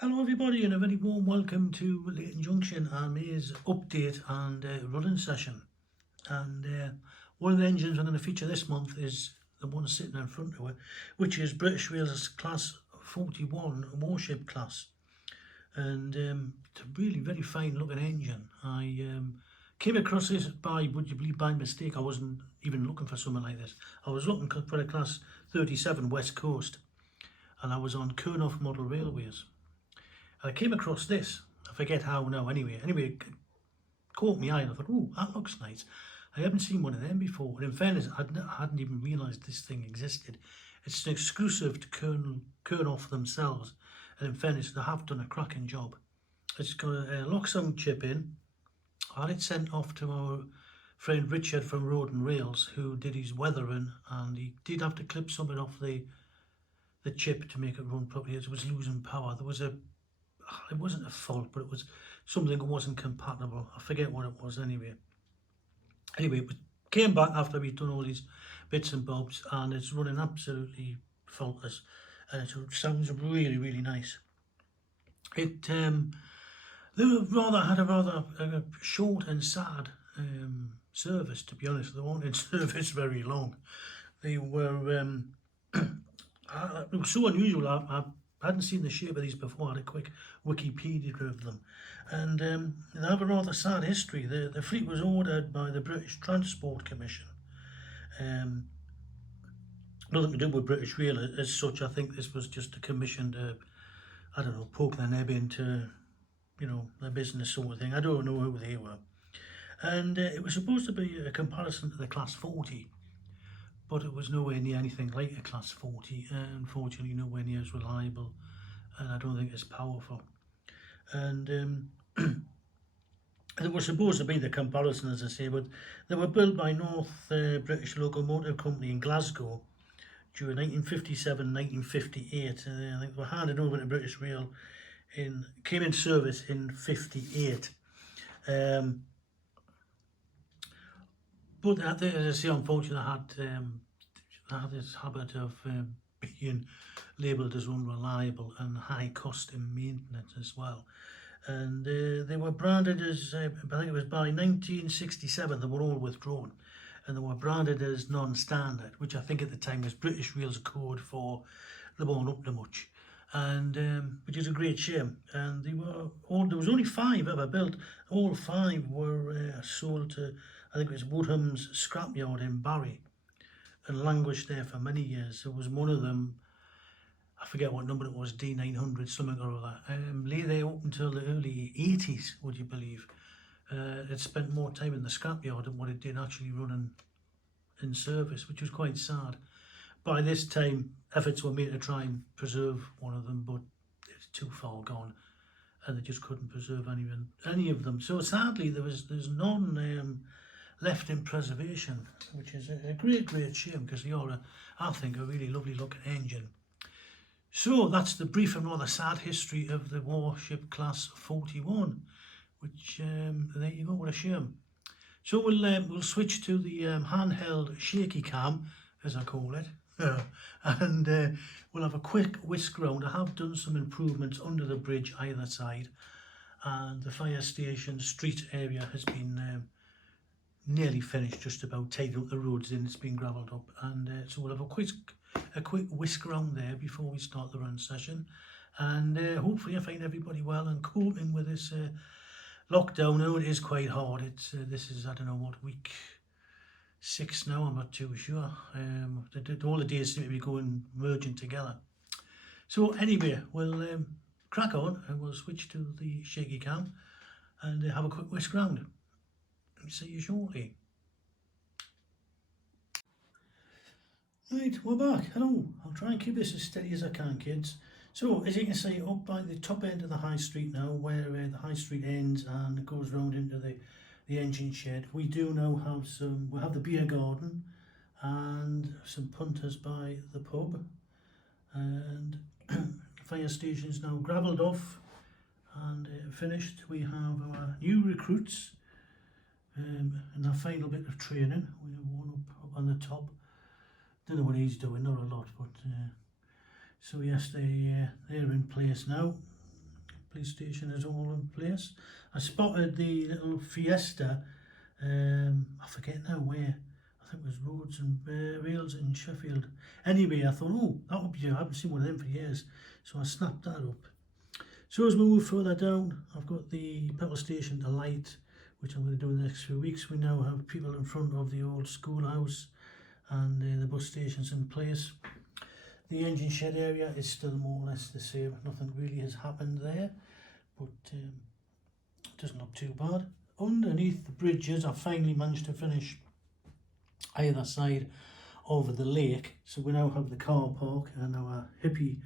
Hello everybody and a very warm welcome to Leighton Junction and May's update and running session. And one of the engines I'm going to feature this month is the one sitting in front of it, which is British Rail's Class 41 warship class. And it's a really very fine looking engine. I came across this would you believe, by mistake. I wasn't even looking for something like this. I was looking for a Class 37 West Coast and I was on Kurnoff Model Railways. I came across this. I forget how now. Anyway, it caught my eye and I thought, oh, that looks nice. I haven't seen one of them before. And in fairness, I hadn't even realised this thing existed. It's an exclusive to Kurnoff themselves. And in fairness, they have done a cracking job. It's got a loksound chip in. I had it sent off to our friend Richard from Road and Rails, who did his weathering, and he did have to clip something off the chip to make it run properly. It was losing power. It wasn't a fault, but it was something that wasn't compatible. I forget what it was anyway. Anyway, it came back after we'd done all these bits and bobs, and it's running absolutely faultless, and it sounds really, really nice. It they had a rather short and sad service, to be honest. They weren't in service very long. They were it was so unusual. I hadn't seen the shape of these before. I had a quick Wikipedia of them. And they have a rather sad history. The fleet was ordered by the British Transport Commission. Nothing to do with British Rail as such. I think this was just a commission to, I don't know, poke their neb into, their business sort of thing. I don't know who they were. And it was supposed to be a comparison to the Class 40. But it was nowhere near anything like a Class 40, unfortunately nowhere near as reliable, and I don't think as powerful. And they were supposed to be the comparison, as I say, but they were built by North British Locomotive Company in Glasgow during 1957-1958. I think they were handed over to British Rail, came in service in 58. But as I say, unfortunately, I had this habit of being labelled as unreliable and high cost in maintenance as well. And they were branded as, I think it was by 1967, they were all withdrawn. And they were branded as non-standard, which I think at the time was British Rail's code for they weren't up to much. And which is a great shame. And there was only 5 ever built. All 5 were sold to, I think it was Woodham's scrapyard in Barry, and languished there for many years. There was one of them, I forget what number it was, D900 something or other, lay there up until the early 80s, would you believe. It spent more time in the scrapyard than what it did actually running in service, which was quite sad. By this time, efforts were made to try and preserve one of them, but it's too far gone, and they just couldn't preserve any of them. So sadly, there's none left in preservation, which is a great shame, because they are, I think, a really lovely looking engine. So that's the brief and rather sad history of the warship Class 41, which there you go, what a shame. So we'll switch to the handheld shaky cam, as I call it, and we'll have a quick whisk round. I have done some improvements under the bridge either side, and the fire station street area has been nearly finished, just about tied up the roads in. It's been gravelled up, and so we'll have a quick whisk around there before we start the run session, and hopefully I find everybody well and coping with this lockdown. Now it is quite hard. This is, I don't know what, week 6 now, I'm not too sure. All the days seem to be merging together. So anyway, we'll crack on and we'll switch to the shaky cam and have a quick whisk round. See you shortly. Right, we're back. Hello. I'll try and keep this as steady as I can, kids. So, as you can see, up by the top end of the high street now, where the high street ends and it goes round into the engine shed, we do now have we have the beer garden and some punters by the pub, and fire station's now gravelled off and finished. We have our new recruits and our final bit of training. We have one up on the top. Don't know what he's doing, not a lot, but so yes, they're in place now. police station is all in place. I spotted the little Fiesta, I forget now where, I think it was Roads and Rails in Sheffield. Anyway, I thought, oh, that would be, I haven't seen one of them for years, so I snapped that up. So as we move further down, I've got the petrol station to light, which I'm going to do in the next few weeks. We now have people in front of the old schoolhouse and the bus stations in place. The engine shed area is still more or less the same. Nothing really has happened there, but it doesn't look too bad. Underneath the bridges, I finally managed to finish either side of the lake. So we now have the car park and our hippie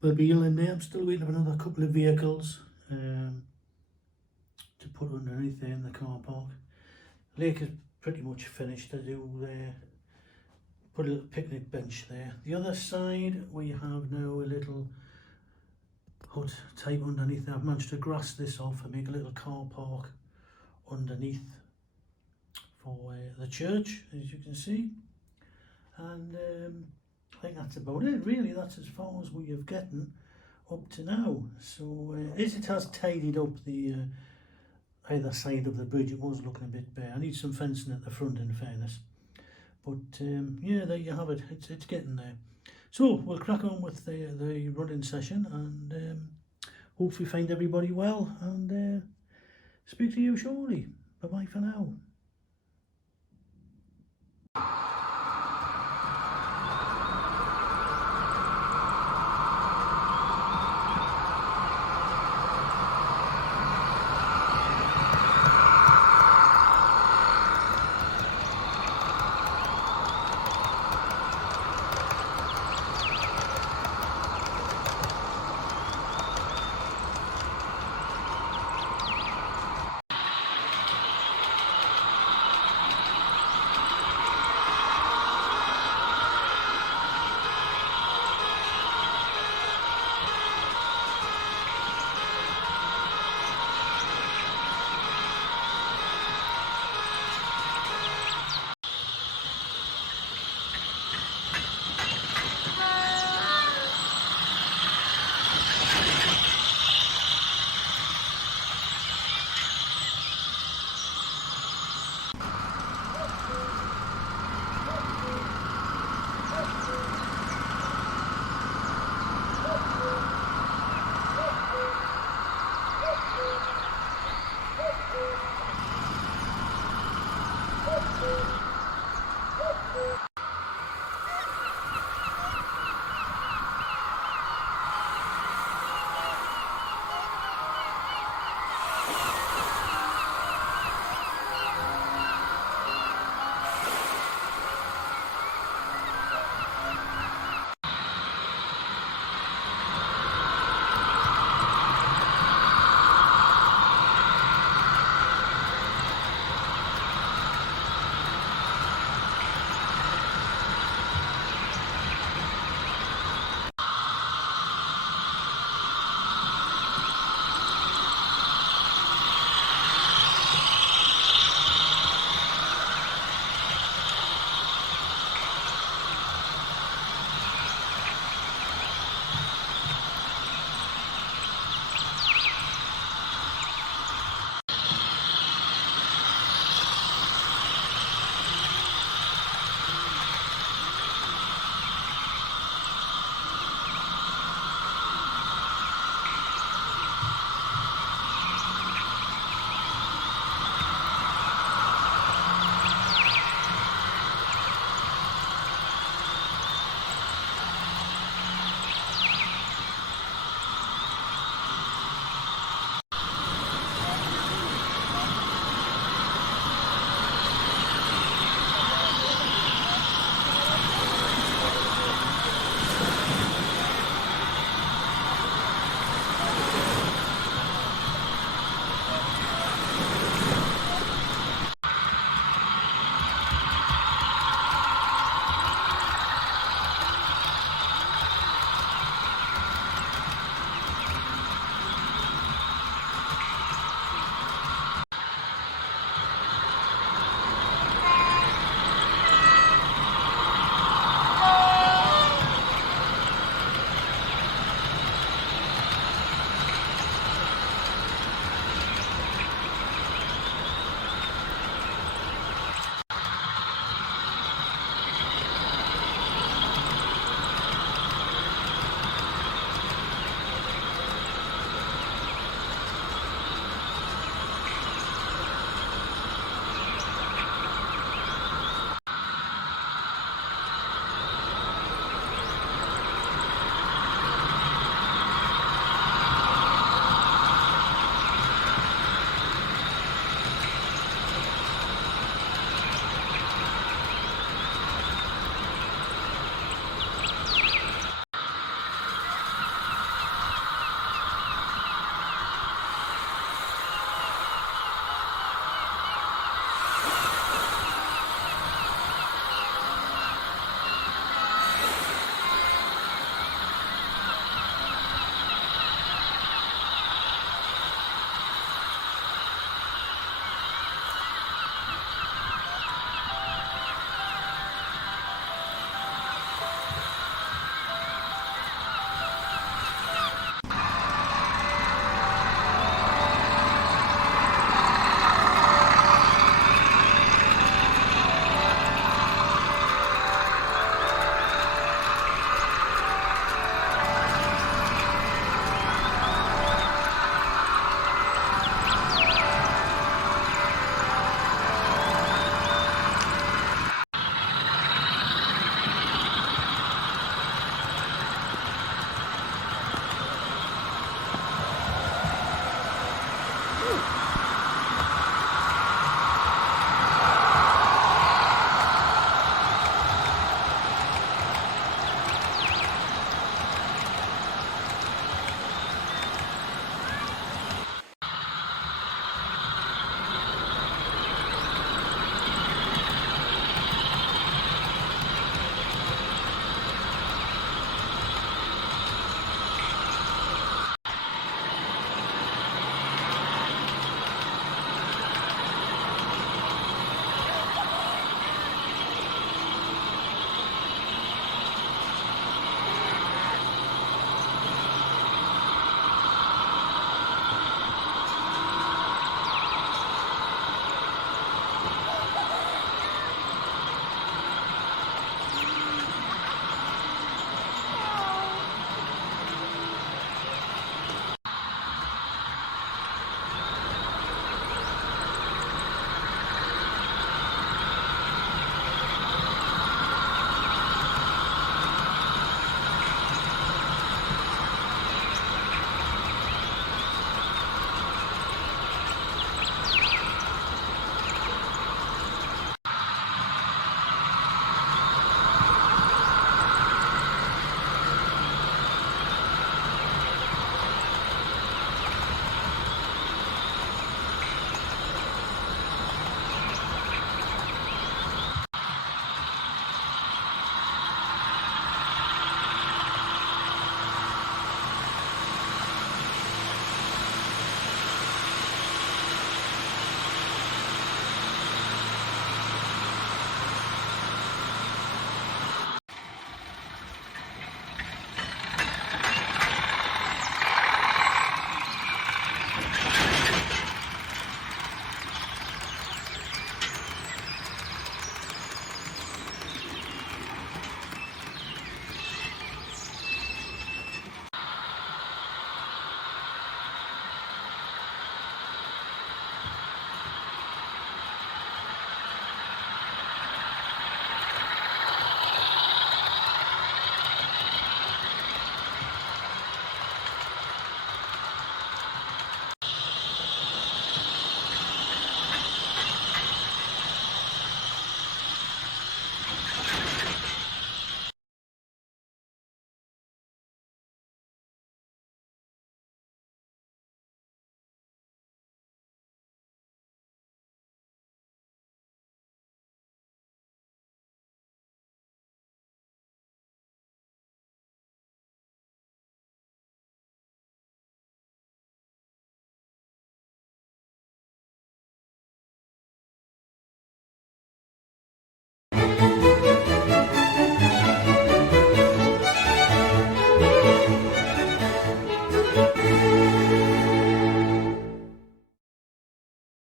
mobile in there. I'm still waiting for another couple of vehicles to put underneath there in the car park. Lake is pretty much finished. I do put a little picnic bench there. The other side we have now a little hut type underneath there. I've managed to grass this off and make a little car park underneath for the church, as you can see. And I think that's about it really. That's as far as we have gotten up to now. So as it has tidied up the either side of the bridge, it was looking a bit bare. I need some fencing at the front in fairness, but yeah, there you have it. It's getting there. So we'll crack on with the running session and hopefully find everybody well and speak to you shortly. Bye bye for now.